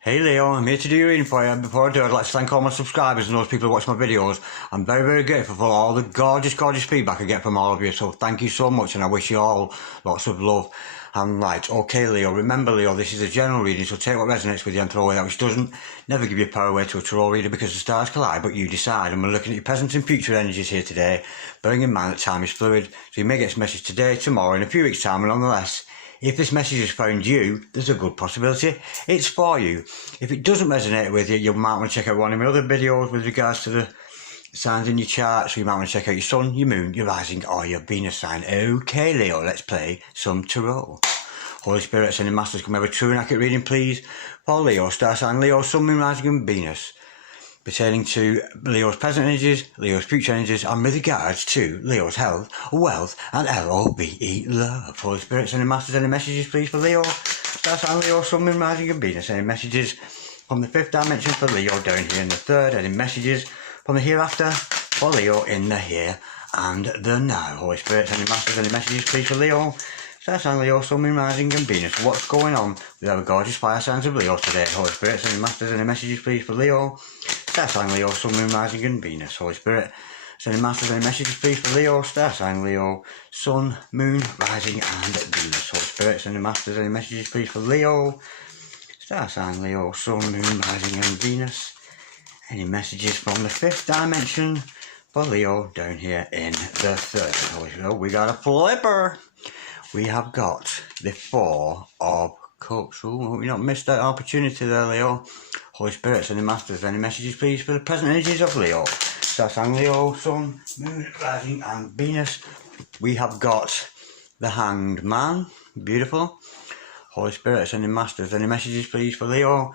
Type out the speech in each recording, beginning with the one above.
Hey Leo, I'm here to do your reading for you. Before I do, I'd like to thank all my subscribers and those people who watch my videos. I'm very, very grateful for all the gorgeous feedback I get from all of you. So thank you so much, and I wish you all lots of love and light. Okay, Leo, remember, Leo, this is a general reading, so take what resonates with you and throw away that which doesn't. Never give your power away to a tarot reader because the stars collide, but you decide. And we're looking at your present and future energies here today, bearing in mind that time is fluid. So you may get this message today, tomorrow, in a few weeks' time, and nonetheless, if this message has found you, there's a good possibility it's for you. If it doesn't resonate with you, you might want to check out one of my other videos with regards to the signs in your chart. So you might want to check out your sun, your moon, your rising, or your Venus sign. Okay, Leo, let's play some tarot. Holy Spirit, sending masters, come have a true and accurate reading, please. For Leo, star sign Leo, sun, moon, rising, and Venus. Pertaining to Leo's present energies, Leo's future energies, and with regards to Leo's health, wealth, and LOVE, love. Holy Spirit, sending masters, any messages, please, for Leo. Star sign Leo, sun, moon, rising, and Venus. Any messages from the fifth dimension for Leo down here in the third. Any messages from the hereafter for Leo in the here and the now. Holy Spirit, sending masters, any messages, please, for Leo. Star sign Leo, sun, moon, rising, and Venus. What's going on with our gorgeous fire signs of Leo today? Holy Spirit, sending masters, any messages, please, for Leo. Star sign Leo, sun, moon, rising, and Venus. Holy Spirit, sending masters, any messages, please, for Leo. Star sign Leo, sun, moon, rising, and Venus. Holy Spirit, sending masters, any messages, please, for Leo. Star sign Leo, sun, moon, rising, and Venus. Any messages from the fifth dimension for Leo down here in the third? Holy Spirit, we got a flipper. We have got the Four of Cups. Oh, hope you not missed that opportunity there, Leo. Holy Spirit, sending masters, any messages, please, for the present energies of Leo. Star sign Leo, sun, moon, rising, and Venus. We have got the Hanged Man. Beautiful. Holy Spirit, sending masters, any messages, please, for Leo.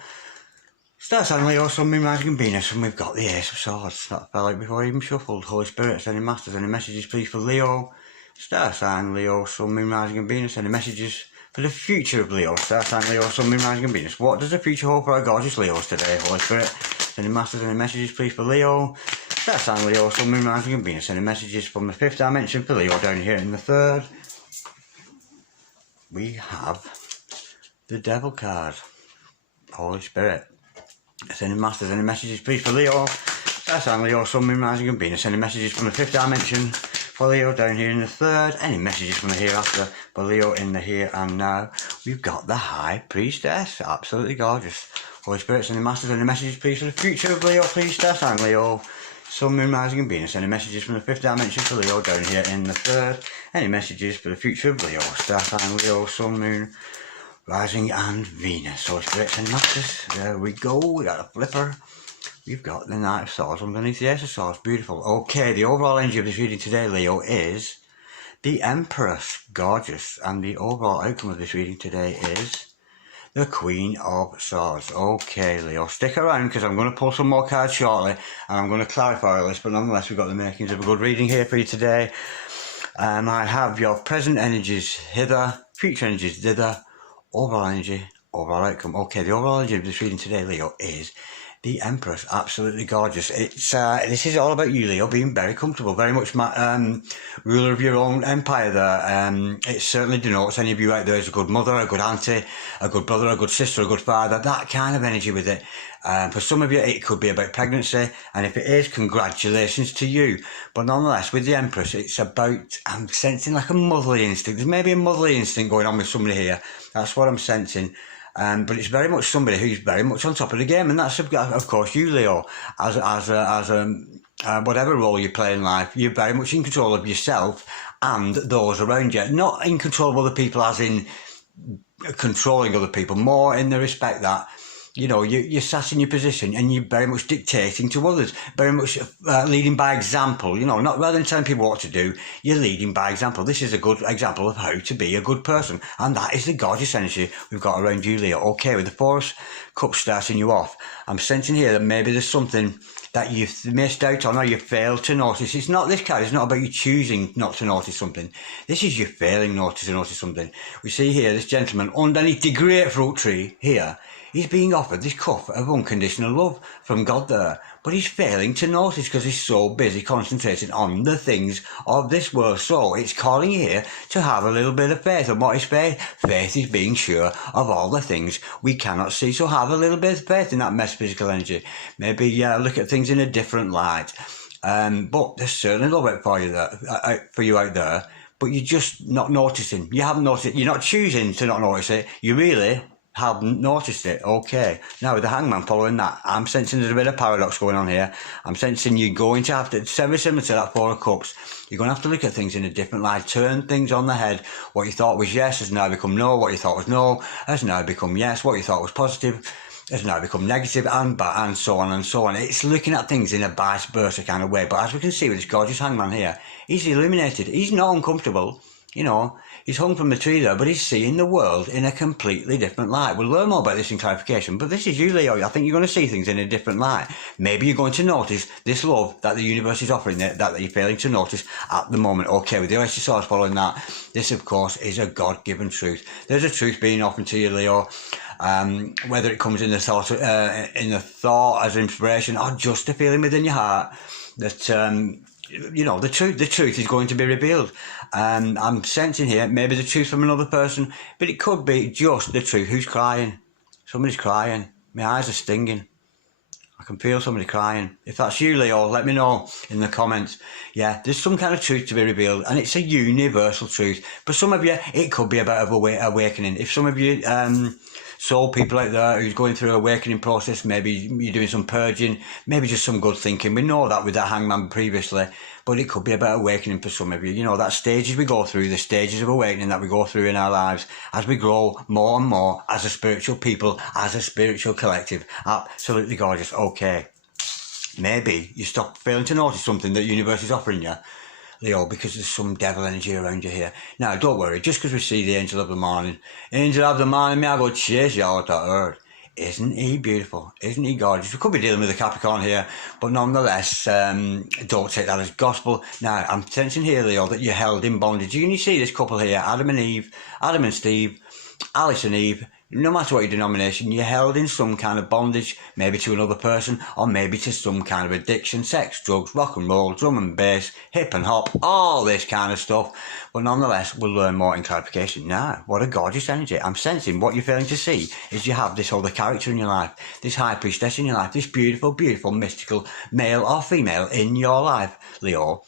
Star sign Leo, sun, moon, rising, and Venus. And we've got the Ace of Swords. That fell out before I even shuffled. Holy Spirit, sending masters, any messages, please, for Leo. Star sign Leo, sun, moon, rising, and Venus. Any messages for the future of Leo? Star sign Leo, sun, moon, rising, and Venus. What does the future hold for our gorgeous Leos today? Holy Spirit, sending masters, any messages, please, for Leo. Star sign Leo, sun, moon, rising, and Venus. Any messages from the fifth dimension for Leo down here in the third? We have the Devil card. Holy Spirit, sending masters, any messages, please, for Leo. Star sign Leo, sun, moon, rising, and Venus. Any messages from the fifth dimension for Leo down here in the third? Any messages from the hereafter for Leo in the here and now? We've got the High Priestess. Absolutely gorgeous. Holy Spirit, sending masters, any messages, please, for the future of Leo, please. Star sign Leo, sun, moon, rising, and Venus. Any messages from the fifth dimension for Leo down here in the third? Any messages for the future of Leo? Star sign Leo, sun, moon, rising, and Venus. Holy Spirit, sending masters. There we go. We got a flipper. We've got the Knight of Swords underneath the Ace of Swords. Beautiful. Okay, the overall energy of this reading today, Leo, is the Empress. Gorgeous. And the overall outcome of this reading today is the Queen of Swords. Okay, Leo, stick around because I'm going to pull some more cards shortly and I'm going to clarify all this, but nonetheless, we've got the makings of a good reading here for you today. I have your present energies hither, future energies thither, overall energy, overall outcome. Okay, the overall energy of this reading today, Leo, is the Empress. Absolutely gorgeous. It's this is all about you, Leo, being very comfortable, very much ruler of your own empire there. It certainly denotes any of you out there as a good mother, a good auntie, a good brother, a good sister, a good father, that kind of energy with it. For some of you, it could be about pregnancy, and if it is, congratulations to you. But nonetheless, with the Empress, it's about, I'm sensing like a motherly instinct. There's maybe a motherly instinct going on with somebody here. That's what I'm sensing. But it's very much somebody who's very much on top of the game, and that's of course you, Leo. As whatever role you play in life, you're very much in control of yourself and those around you. Not in control of other people, as in controlling other people. More in the respect that, you know, you're sat in your position and you're very much dictating to others, very much leading by example, you know, not rather than telling people what to do, you're leading by example. This is a good example of how to be a good person, and that is the gorgeous energy we've got around you, Leo. Okay, with the Four of Cups starting you off, I'm sensing here that maybe there's something that you've missed out on or you failed to notice. It's not, this card is not about you choosing not to notice something. This is you failing not to notice something. We see here this gentleman underneath the grapefruit tree here He's being offered this cup of unconditional love from God there, but he's failing to notice because he's so busy concentrating on the things of this world. So it's calling you here to have a little bit of faith. And what is faith? Faith is being sure of all the things we cannot see. So have a little bit of faith in that metaphysical energy. Maybe look at things in a different light. But there's certainly love out for you there, for you out there. But you're just not noticing. You haven't noticed it. You're not choosing to not notice it. You really haven't noticed it. Okay. Now, with the Hangman following that, I'm sensing there's a bit of paradox going on here. I'm sensing you're going to have to, it's very similar to that Four of Cups, you're going to have to look at things in a different light, turn things on the head. What you thought was yes has now become no. What you thought was no has now become yes. What you thought was positive has now become negative, and so on and so on. It's looking at things in a vice versa kind of way. But as we can see with this gorgeous Hangman here, he's illuminated. He's not uncomfortable. You know, he's hung from the tree there, but he's seeing the world in a completely different light. We'll learn more about this in clarification, but this is you, Leo. I think you're going to see things in a different light. Maybe you're going to notice this love that the universe is offering that you're failing to notice at the moment. Okay, with the Ace of Swords following that, this, of course, is a God-given truth. There's a truth being offered to you, Leo. Whether it comes in the thought as inspiration, or just a feeling within your heart that you know, the truth is going to be revealed. I'm sensing here maybe the truth from another person, but it could be just the truth. Who's crying? Somebody's crying. My eyes are stinging. I can feel somebody crying. If that's you, Leo, let me know in the comments. Yeah, there's some kind of truth to be revealed, and it's a universal truth. For some of you, it could be about awakening. If some of you soul people out there who's going through an awakening process, maybe you're doing some purging, maybe just some good thinking. We know that with that Hangman previously, but it could be about awakening for some of you. You know, that stages we go through, the stages of awakening that we go through in our lives as we grow more and more as a spiritual people, as a spiritual collective. Absolutely gorgeous. Okay. Maybe you stop failing to notice something that the universe is offering you, Leo, because there's some devil energy around you here. Now, don't worry, just because we see the angel of the morning, may I go chase you out of earth. Isn't he beautiful? Isn't he gorgeous? We could be dealing with a Capricorn here, but nonetheless, don't take that as gospel. Now, I'm sensing here, Leo, that you're held in bondage. You see this couple here, Adam and Steve, Alice and Eve. No matter what your denomination, you're held in some kind of bondage, maybe to another person, or maybe to some kind of addiction, sex, drugs, rock and roll, drum and bass, hip and hop, all this kind of stuff. But nonetheless, we'll learn more in clarification. Now, what a gorgeous energy. I'm sensing what you're failing to see is you have this other character in your life, this high priestess in your life, this beautiful, beautiful, mystical male or female in your life, Leo,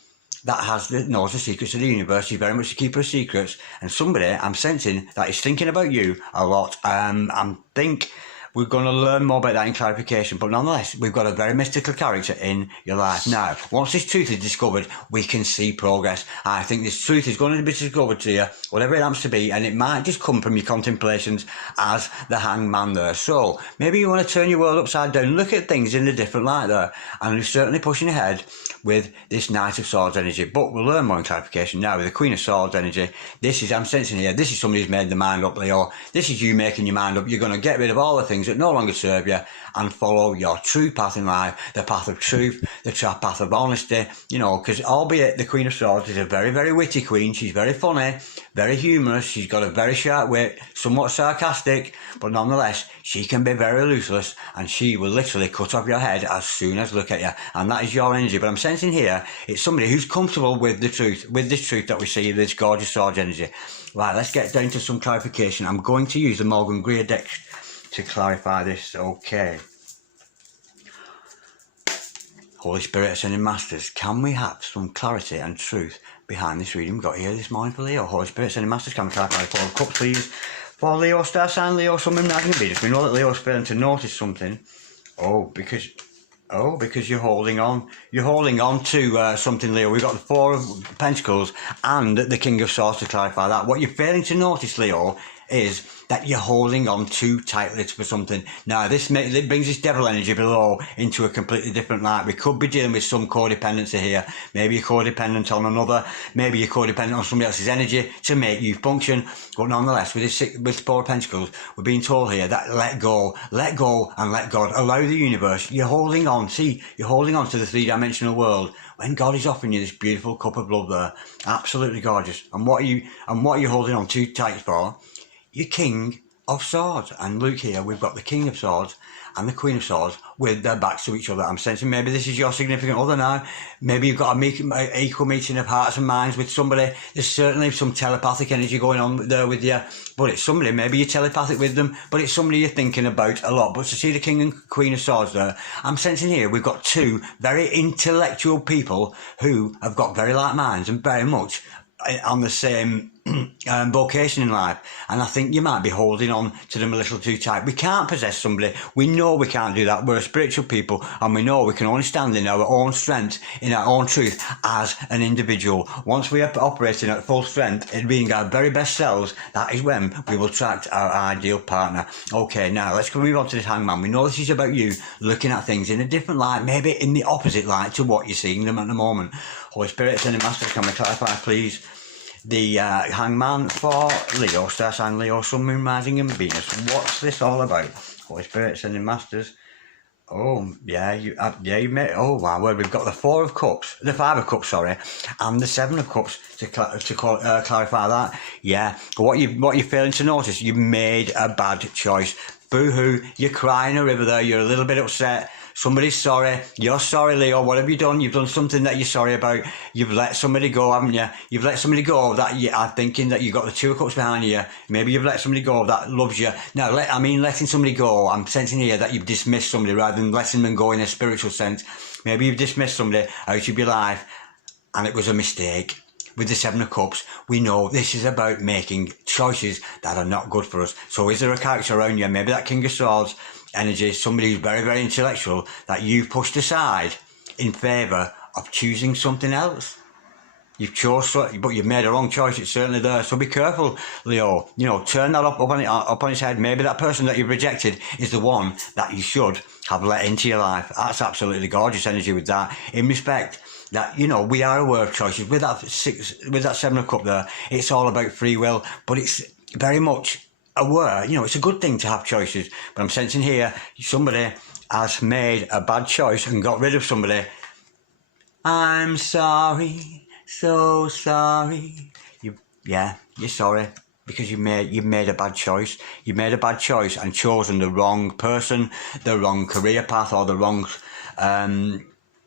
that knows the secrets of the universe. She's very much a keeper of secrets. And somebody, I'm sensing, that is thinking about you a lot. I think we're going to learn more about that in clarification. But nonetheless, we've got a very mystical character in your life. Now, once this truth is discovered, we can see progress. I think this truth is going to be discovered to you, whatever it happens to be, and it might just come from your contemplations as the Hangman there. So, maybe you want to turn your world upside down, look at things in a different light there. And you're certainly pushing ahead with this Knight of Swords energy. But we'll learn more in clarification now with the Queen of Swords energy. I'm sensing here, this is somebody who's made their mind up, Leo. This is you making your mind up. You're going to get rid of all the things that no longer serve you and follow your true path in life, the path of truth, the path of honesty, you know, because albeit the Queen of Swords is a very, very witty queen, she's very funny, very humorous, she's got a very sharp wit, somewhat sarcastic, but nonetheless, she can be very ruthless, and she will literally cut off your head as soon as look at you, and that is your energy. But I'm sensing here, it's somebody who's comfortable with the truth, with this truth that we see, this gorgeous Swords energy. Right, let's get down to some clarification. I'm going to use the Morgan Greer deck to clarify this. Okay. Holy Spirit, Ascending Masters, can we have some clarity and truth behind this reading we've got here this morning for Leo? Holy Spirit, Ascending Masters, can we clarify the Four of Cups, please? For Leo, star sign Leo, something that can be. If we know that Leo's failing to notice something, because you're holding on. You're holding on to something, Leo. We've got the Four of Pentacles and the King of Swords to clarify that. What you're failing to notice, Leo, is that you're holding on too tightly for something. Now, it brings this devil energy below into a completely different light. We could be dealing with some codependency here. Maybe you're codependent on another. Maybe you're codependent on somebody else's energy to make you function. But nonetheless, with Four of Pentacles, we're being told here that let go and let God. Allow the universe. You're holding on. See, you're holding on to the three-dimensional world when God is offering you this beautiful cup of love there. Absolutely gorgeous. And what are you holding on too tight for? Your King of Swords, and look here, we've got the King of Swords and the Queen of Swords with their backs to each other. I'm sensing maybe this is your significant other now. Maybe you've got a equal meeting of hearts and minds with somebody. There's certainly some telepathic energy going on there with you, but it's somebody, maybe you're telepathic with them, but it's somebody you're thinking about a lot. But to see the King and Queen of Swords there, I'm sensing here we've got two very intellectual people who have got very like minds and very much on the same vocation in life, and I think you might be holding on to them a little too tight. We can't possess somebody. We know we can't do that. We're a spiritual people, and we know we can only stand in our own strength, in our own truth as an individual. Once we are operating at full strength and being our very best selves, that is when we will attract our ideal partner. Okay, now let's move on to this Hangman. We know this is about you looking at things in a different light, maybe in the opposite light to what you're seeing them at the moment. Holy Spirit, Sending Masters, can we clarify, please? The Hangman for Leo, Star Sign Leo, Sun, Moon, Rising and Venus. What's this all about? Holy Spirit, Sending Masters. Oh, yeah, you made, oh wow, well, we've got the Five of Cups, and the Seven of Cups to clarify that. Yeah, what you're failing to notice, you made a bad choice. Boo-hoo, you're crying a river there, you're a little bit upset. Somebody's sorry. You're sorry, Leo. What have you done? You've done something that you're sorry about. You've let somebody go, haven't you? You've let somebody go that you are thinking that you've got the Two of Cups behind you. Maybe you've let somebody go that loves you. Now, letting somebody go, I'm sensing here that you've dismissed somebody rather than letting them go in a spiritual sense. Maybe you've dismissed somebody out of your life and it was a mistake. With the Seven of Cups, we know this is about making choices that are not good for us. So is there a character around you, maybe that King of Swords energy, somebody who's very, very intellectual, that you've pushed aside in favour of choosing something else? You've chosen, but you've made a wrong choice. It's certainly there. So be careful, Leo. You know, turn that up on its head. Maybe that person that you've rejected is the one that you should have let into your life. That's absolutely gorgeous energy with that. In respect that, you know, we are aware of choices. With that Seven of Cups there, it's all about free will, but it's very much aware. You know, it's a good thing to have choices. But I'm sensing here somebody has made a bad choice and got rid of somebody. I'm sorry. So sorry. You're sorry because you made a bad choice. You made a bad choice and chosen the wrong person, the wrong career path, or the wrong,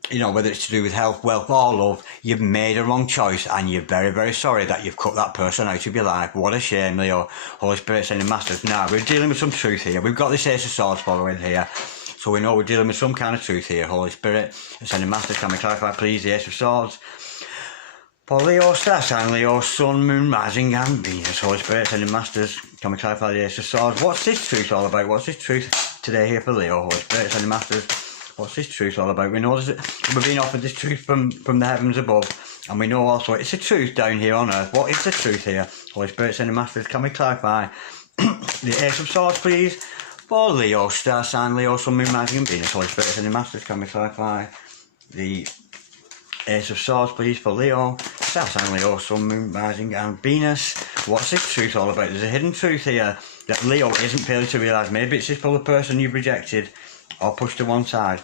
you know, whether it's to do with health, wealth, or love. You've made a wrong choice, and you're very, very sorry that you've cut that person out of your life. What a shame, Leo. Holy Spirit, Sending Masters. Now we're dealing with some truth here. We've got this Ace of Swords following here. So we know we're dealing with some kind of truth here. Holy Spirit, Sending Masters, can we clarify, please, the Ace of Swords? For Leo, Star Sign Leo, Sun, Moon, Rising and Venus. Holy Spirit, Sending Masters, can we clarify the Ace of Swords? What's this truth all about? What's this truth today here for Leo? Holy Spirit, Sending Masters, what's this truth all about? We know we're being offered this truth from the heavens above, and we know also it's a truth down here on earth. What is the truth here? Holy Spirit, Sending Masters, can we clarify the Ace of Swords, please? For Leo, Star Sign Leo, Sun, Moon, Rising and Venus. Holy Spirit, Sending Masters, can we clarify the Ace of Swords, please, for Leo, Star Sign Leo, Sun, Moon, Rising and Venus. What's this truth all about? There's a hidden truth here that Leo isn't failing to realise. Maybe it's just for the person you've rejected or pushed to one side.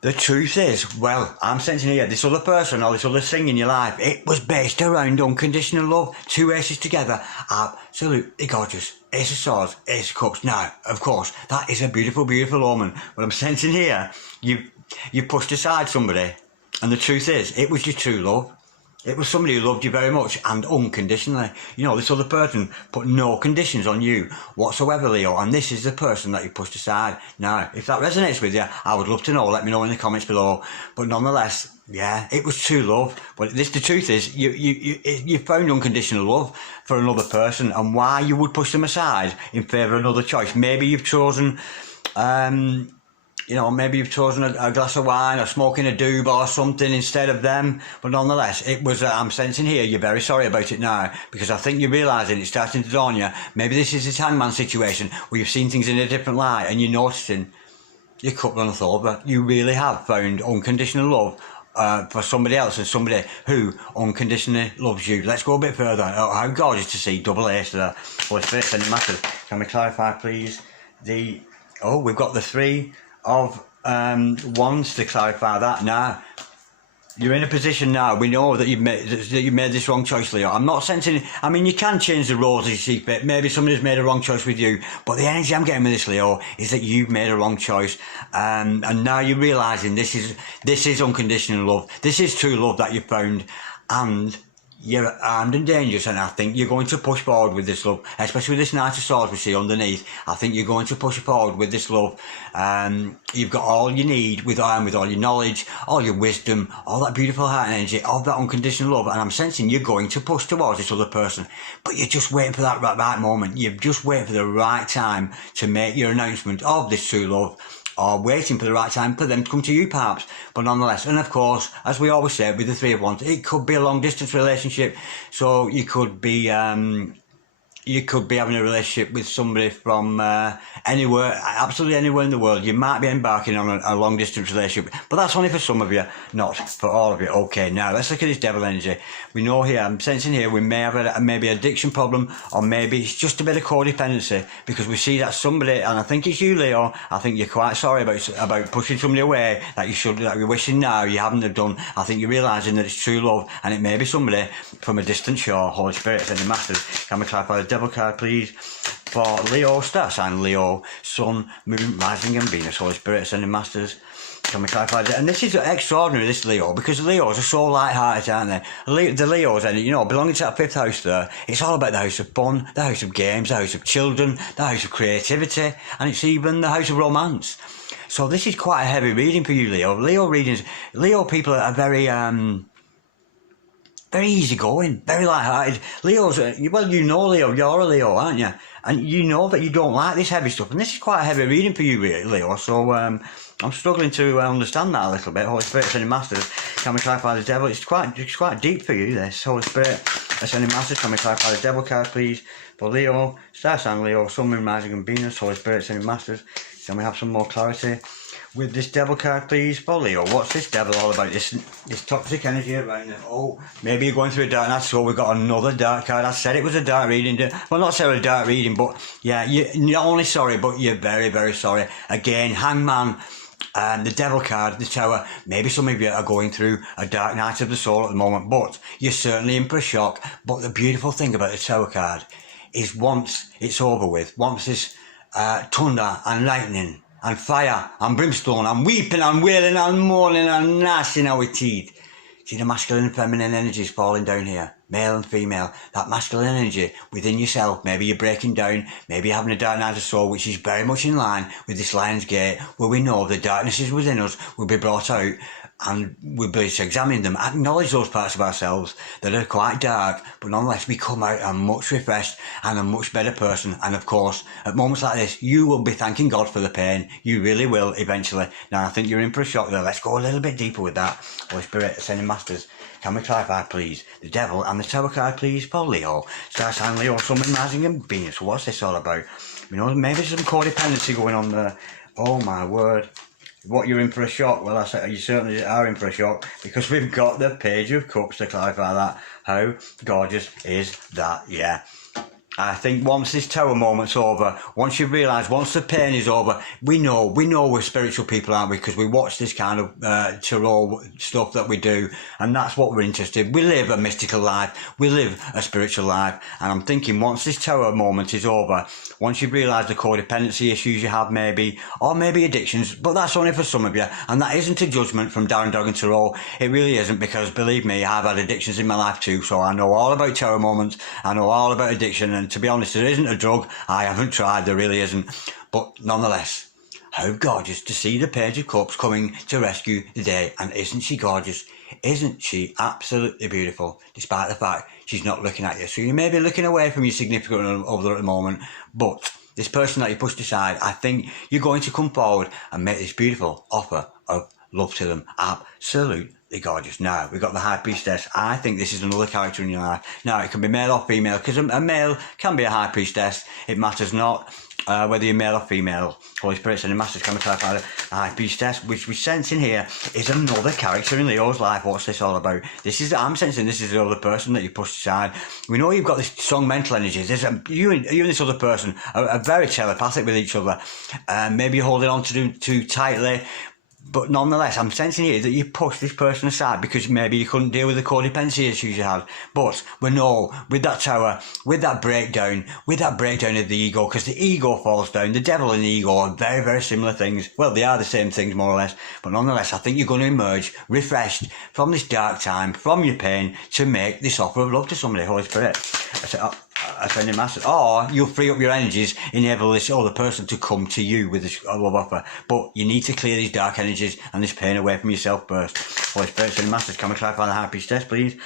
The truth is, well, I'm sensing here, this other person or this other thing in your life, it was based around unconditional love. Two aces together, absolutely gorgeous. Ace of Swords, Ace of Cups. Now, of course, that is a beautiful, beautiful omen. But I'm sensing here, you pushed aside somebody. And the truth is, it was your true love. It was somebody who loved you very much and unconditionally. You know, this other person put no conditions on you whatsoever, Leo. And this is the person that you pushed aside. Now, if that resonates with you, I would love to know. Let me know in the comments below. But nonetheless, yeah, it was true love. But the truth is, you found unconditional love for another person. And why you would push them aside in favour of another choice. Maybe you've chosen... you know, maybe you've chosen a glass of wine or smoking a doob or something instead of them. But nonetheless, it was, I'm sensing here, you're very sorry about it now. Because I think you're realising, it's starting to dawn you, maybe this is this Hangman situation where you've seen things in a different light and you're noticing your cup runneth over. You really have found unconditional love for somebody else and somebody who unconditionally loves you. Let's go a bit further. Oh, how gorgeous to see double ace there. Holy Spirit, Sending Masters. Can we clarify, please, we've got the Three of Wands to clarify that now. You're in a position now. We know that you've made this wrong choice, Leo. I'm not sensing. I mean, you can change the roles as you see fit. Maybe somebody's made a wrong choice with you, but the energy I'm getting with this, Leo, is that you've made a wrong choice, and now you're realizing this is unconditional love. This is true love that you found, and you're armed and dangerous, and I think you're going to push forward with this love, especially with this Knight of Swords we see underneath. I think you're going to push forward with this love. You've got all you need with all your knowledge, all your wisdom, all that beautiful heart energy, all that unconditional love, and I'm sensing you're going to push towards this other person, but you're just waiting for that right moment. You're just waiting for the right time to make your announcement of this true love, or waiting for the right time for them to come to you perhaps, but nonetheless. And of course, as we always say with the Three of Wands, it could be a long distance relationship, so you could be having a relationship with somebody from anywhere, absolutely anywhere in the world. You might be embarking on a long distance relationship, but that's only for some of you, not for all of you. Okay, now let's look at this devil energy. We know here, I'm sensing here, we may have maybe an addiction problem, or maybe it's just a bit of codependency, because we see that somebody, and I think it's you, Leo, I think you're quite sorry about pushing somebody away that you're wishing now you haven't have done. I think you're realising that it's true love, and it may be somebody from a distant shore. Holy Spirit, sending masters. Can we clarify the devil card, please, for Leo, star sign Leo, Sun, Moon, Rising and Venus. Holy Spirit, sending masters. Can we clarify that? And this is extraordinary, this Leo, because Leos are so light-hearted, aren't they? The Leos, and belonging to that fifth house there, it's all about the house of fun, the house of games, the house of children, the house of creativity, and it's even the house of romance. So this is quite a heavy reading for you, Leo. Leo people are very easygoing, very light-hearted. Leo's, well, Leo, you're a Leo, aren't you? And you know that you don't like this heavy stuff, and this is quite a heavy reading for you, Leo, so I'm struggling to understand that a little bit. Holy Spirit, sending masters, can we clarify the devil? It's quite deep for you, this. Holy Spirit, sending masters, can we clarify the devil card, please, for Leo, star sign Leo, Sun, Moon, Rising and Venus. Holy Spirit, sending masters, can we have some more clarity with this devil card, please, for Leo? What's this devil all about? This toxic energy around it. Oh, maybe you're going through a dark night, so we've got another dark card. I said it was a dark reading. Well, not necessarily a dark reading, but yeah, you're not only sorry, but you're very, very sorry. Again, Hangman, the devil card, the tower. Maybe some of you are going through a dark night of the soul at the moment, but you're certainly in for a shock. But the beautiful thing about the tower card is once it's over with, once this thunder and lightning and fire and brimstone and weeping and wailing and mourning and gnashing our teeth. See the masculine and feminine energies falling down here, male and female. That masculine energy within yourself, maybe you're breaking down, maybe you're having a dark night of soul, which is very much in line with this Lion's Gate, where we know the darknesses within us will be brought out, and we'll be examining them, acknowledge those parts of ourselves that are quite dark, but nonetheless we come out a much refreshed and a much better person. And of course, at moments like this, you will be thanking God for the pain. You really will eventually. Now I think you're in for a shock there. Let's go a little bit deeper with that. Holy Spirit, sending masters, can we clarify, please, the devil and the tower card, please, for Leo, star sign Leo, Sun, Moon, Rising and Venus. What's this all about? Maybe some codependency going on there. Oh my word. What, you're in for a shock? Well, I say you certainly are in for a shock, because we've got the Page of Cups to clarify that. How gorgeous is that? Yeah. I think once this tower moment's over, once you realise, once the pain is over, we know we're spiritual people, aren't we? Because we watch this kind of tarot stuff that we do, and that's what we're interested in. We live a mystical life, we live a spiritual life, and I'm thinking once this tower moment is over, once you realise the codependency issues you have maybe, or maybe addictions, but that's only for some of you, and that isn't a judgment from Darren Dog and Tarot. It really isn't, because believe me, I've had addictions in my life too, so I know all about tower moments, I know all about addiction, and to be honest, there isn't a drug I haven't tried, there really isn't. But nonetheless, how gorgeous to see the Page of Cups coming to rescue the day. And isn't she gorgeous? Isn't she absolutely beautiful, despite the fact she's not looking at you? So you may be looking away from your significant other at the moment, but this person that you pushed aside, I think you're going to come forward and make this beautiful offer of love to them. Absolutely gorgeous. Now, we've got the High Priestess. I think this is another character in your life. Now, it can be male or female, because a male can be a High Priestess. It matters not whether you're male or female. Holy Spirit sending masters, can we clarify the High Priestess, which we sense in here is another character in Leo's life. What's this all about? I'm sensing this is the other person that you pushed aside. We know you've got this strong mental energies. You and this other person are very telepathic with each other. Maybe you're holding on to too tightly. But nonetheless, I'm sensing here that you push this person aside because maybe you couldn't deal with the codependency issues you had. But we know with that tower, with that breakdown of the ego, because the ego falls down, the devil and the ego are very, very similar things. Well, they are the same things more or less. But nonetheless, I think you're going to emerge refreshed from this dark time, from your pain, to make this offer of love to somebody, Holy Spirit. I send a master, or you'll free up your energies, enable this other person to come to you with this love offer. But you need to clear these dark energies and this pain away from yourself first. Holy Spirit, send masters, can we clarify the high priestess, please?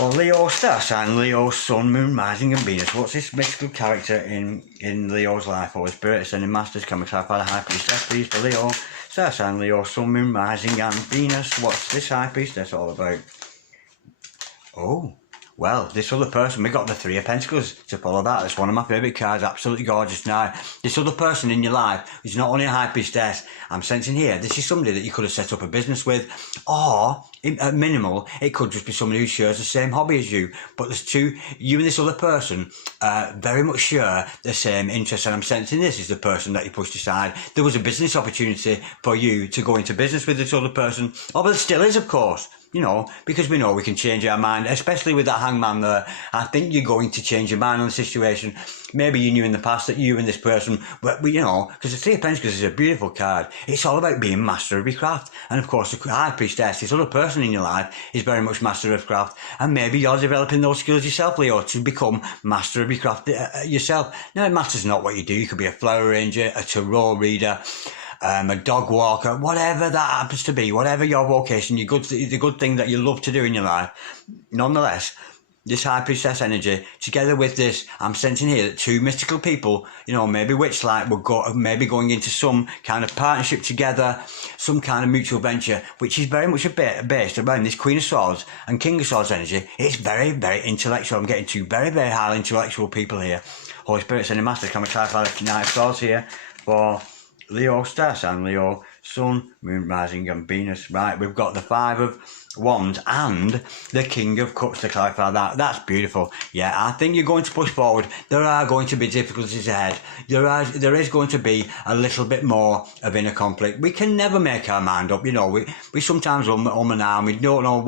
Well, Leo star sign, Leo, Sun, Moon, Rising, and Venus. What's this mystical character in Leo's life? Holy Spirit, sending masters, can we clarify the high priestess, please? For Leo star sign, Leo, Sun, Moon, Rising, and Venus. What's this high priestess all about? Oh. Well, this other person, we got the Three of Pentacles to follow that. That's one of my favourite cards, absolutely gorgeous. Now, this other person in your life is not only a high priestess, I'm sensing here, this is somebody that you could have set up a business with, or, at minimal, it could just be somebody who shares the same hobby as you. But there's two, you and this other person very much share the same interests, and I'm sensing this is the person that you pushed aside. There was a business opportunity for you to go into business with this other person. Oh, but there still is, of course. You know, because we know we can change our mind, especially with that hangman there. I think you're going to change your mind on the situation. Maybe you knew in the past that you and this person, but you know, because the Three of Pentacles is a beautiful card. It's all about being master of your craft. And of course, the High Priestess, this other person in your life, is very much master of craft. And maybe you're developing those skills yourself, Leo, to become master of your craft yourself. Now, it matters not what you do. You could be a flower arranger, a tarot reader, a dog walker, whatever that happens to be, whatever your vocation, the good thing that you love to do in your life. Nonetheless, this High Priestess energy, together with this, I'm sensing here that two mystical people, you know, maybe witchlight will go, maybe going into some kind of partnership together, some kind of mutual venture, which is very much a bit based around this Queen of Swords and King of Swords energy. It's very, very intellectual. I'm getting two very, very highly intellectual people here. Holy Spirit, sending masters, can we clarify the Knight of Swords here for Leo star sign, Leo, Sun, Moon, Rising, and Venus. Right, we've got the Five of Wands and the King of Cups to clarify that. That's beautiful. Yeah, I think you're going to push forward. There are going to be difficulties ahead. There is going to be a little bit more of inner conflict. We can never make our mind up. You know, we sometimes and ahh, and we don't know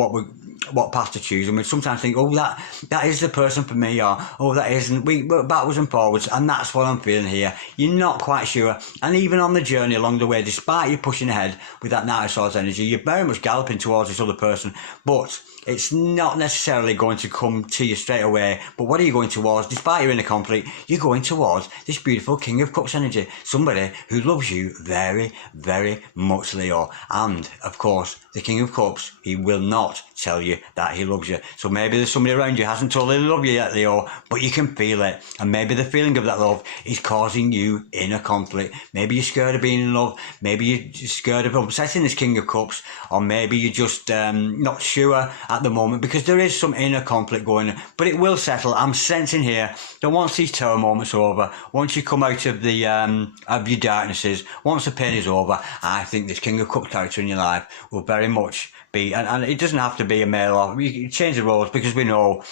what path to choose, and we sometimes think, oh, that is the person for me, or oh, that isn't. We work backwards and forwards, and that's what I'm feeling here. You're not quite sure, and even on the journey along the way, despite you pushing ahead with that Knight of Swords energy, you're very much galloping towards this other person, but it's not necessarily going to come to you straight away. But what are you going towards? Despite your inner conflict, you're going towards this beautiful King of Cups energy. Somebody who loves you very, very much, Leo. And, of course, the King of Cups, he will not tell you that he loves you. So maybe there's somebody around you who hasn't totally loved you yet, Leo, but you can feel it. And maybe the feeling of that love is causing you inner conflict. Maybe you're scared of being in love. Maybe you're scared of upsetting this King of Cups. Or maybe you're just not sure at the moment, because there is some inner conflict going on, but it will settle. I'm sensing here that once these tower moments are over, once you come out of the of your darknesses, once the pain is over, I think this King of Cups character in your life will very much be, and it doesn't have to be a male, or you can change the roles, because we know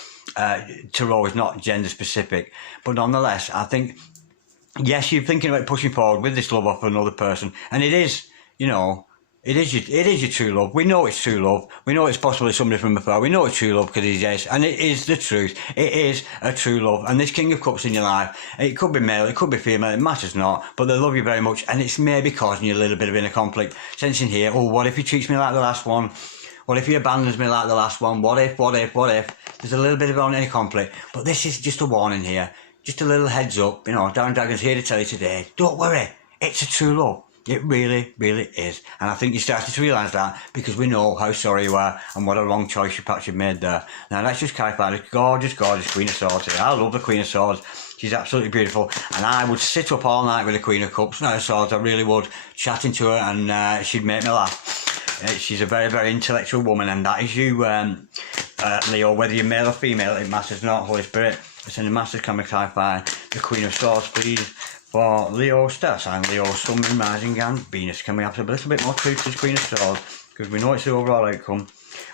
tarot is not gender specific, but nonetheless, I think, yes, you're thinking about pushing forward with this love offer another person, and it is, you know, it is your true love. We know it's true love. We know it's possibly somebody from afar. We know it's true love because it is, and it is the truth. It is a true love. And this King of Cups in your life, it could be male, it could be female, it matters not, but they love you very much, and it's maybe causing you a little bit of inner conflict. Sensing here, oh, what if he treats me like the last one? What if he abandons me like the last one? What if? There's a little bit of inner conflict, but this is just a warning here. Just a little heads up, you know, Darren Dragon's here to tell you today, don't worry, it's a true love. It really, really is. And I think you're starting to realise that because we know how sorry you are and what a wrong choice you perhaps have made there. Now, let's just clarify this gorgeous, gorgeous Queen of Swords here. I love the Queen of Swords. She's absolutely beautiful. And I would sit up all night with the Queen of Cups, Knight of Swords. I really would, chatting to her, and she'd make me laugh. She's a very, very intellectual woman, and that is you, Leo. Whether you're male or female, it matters not. Holy Spirit, send the Masters, can we clarify the Queen of Swords, please? For Leo star sign, Leo, Sun, Moon, Rising, and Venus. Can we have a little bit more truth to this Queen of Swords? Because we know it's the overall outcome.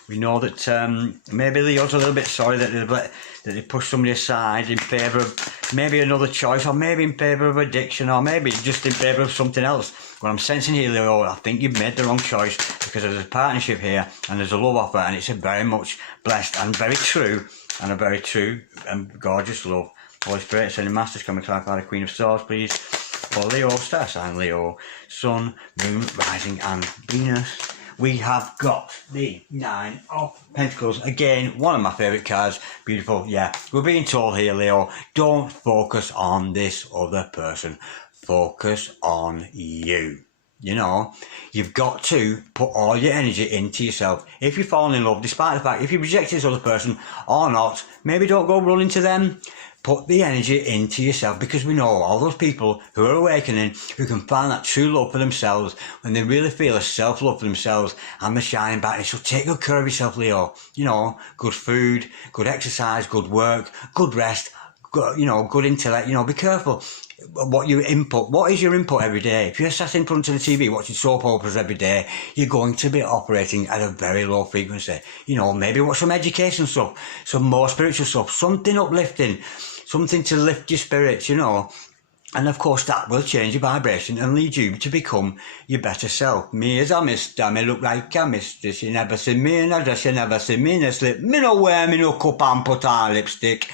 We know that maybe Leo's a little bit sorry that they pushed somebody aside in favour of maybe another choice, or maybe in favour of addiction, or maybe just in favour of something else. What I'm sensing here, Leo, I think you've made the wrong choice, because there's a partnership here and there's a love offer, and it's a very much blessed and very true, and a very true and gorgeous love. Holy Spirit, sending masters, come and clarify the Queen of Swords, please. For Leo, star sign Leo, Sun, Moon, Rising and Venus. We have got the Nine of Pentacles. Again, one of my favourite cards. Beautiful, yeah. We're being told here, Leo, don't focus on this other person. Focus on you. You know, you've got to put all your energy into yourself. If you're falling in love, despite the fact if you reject this other person or not, maybe don't go running to them. Put the energy into yourself, because we know all those people who are awakening, who can find that true love for themselves when they really feel a self-love for themselves and they're shining back. So take good care of yourself, Leo. You know, good food, good exercise, good work, good rest, good, you know, good intellect. You know, be careful what you input. What is your input every day? If you're sat in front of the TV watching soap operas every day, you're going to be operating at a very low frequency. You know, maybe watch some education stuff, some more spiritual stuff, something uplifting, something to lift your spirits, you know. And of course that will change your vibration and lead you to become your better self. Me as a mister, me look like a mistress. You never see me in a dress, you never see me in a slip. Me no wear me no cup and put on lipstick.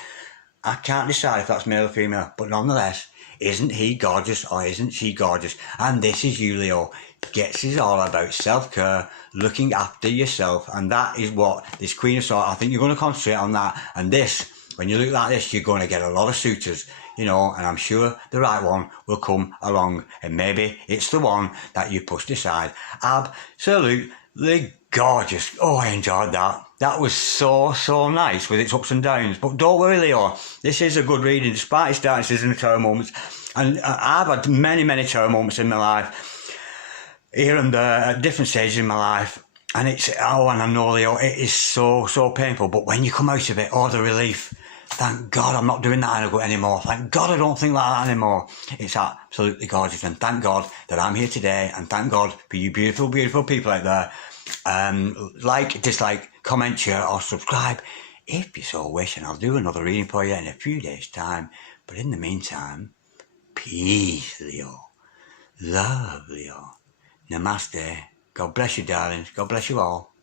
I can't decide if that's male or female, but nonetheless, isn't he gorgeous or isn't she gorgeous? And this is you, Leo. Gets is all about self-care, looking after yourself, and that is what this Queen of Swords, I think you're going to concentrate on that. And this, when you look like this, you're going to get a lot of suitors, you know, and I'm sure the right one will come along, and maybe it's the one that you pushed aside. Absolutely gorgeous. Oh, I enjoyed that. That was so nice with its ups and downs. But don't worry, Leo, this is a good reading, despite its darknesses and the terror moments. And I've had many terror moments in my life, here and there, at different stages in my life. And and I know, Leo, it is so painful. But when you come out of it, oh, the relief. Thank God I'm not doing that anymore. Thank God I don't think like that anymore. It's absolutely gorgeous. And thank God that I'm here today. And thank God for you beautiful people out there. Like, dislike, comment, share or subscribe if you so wish. And I'll do another reading for you in a few days' time. But in the meantime, peace, Leo. Love, Leo. Namaste. God bless you, darlings. God bless you all.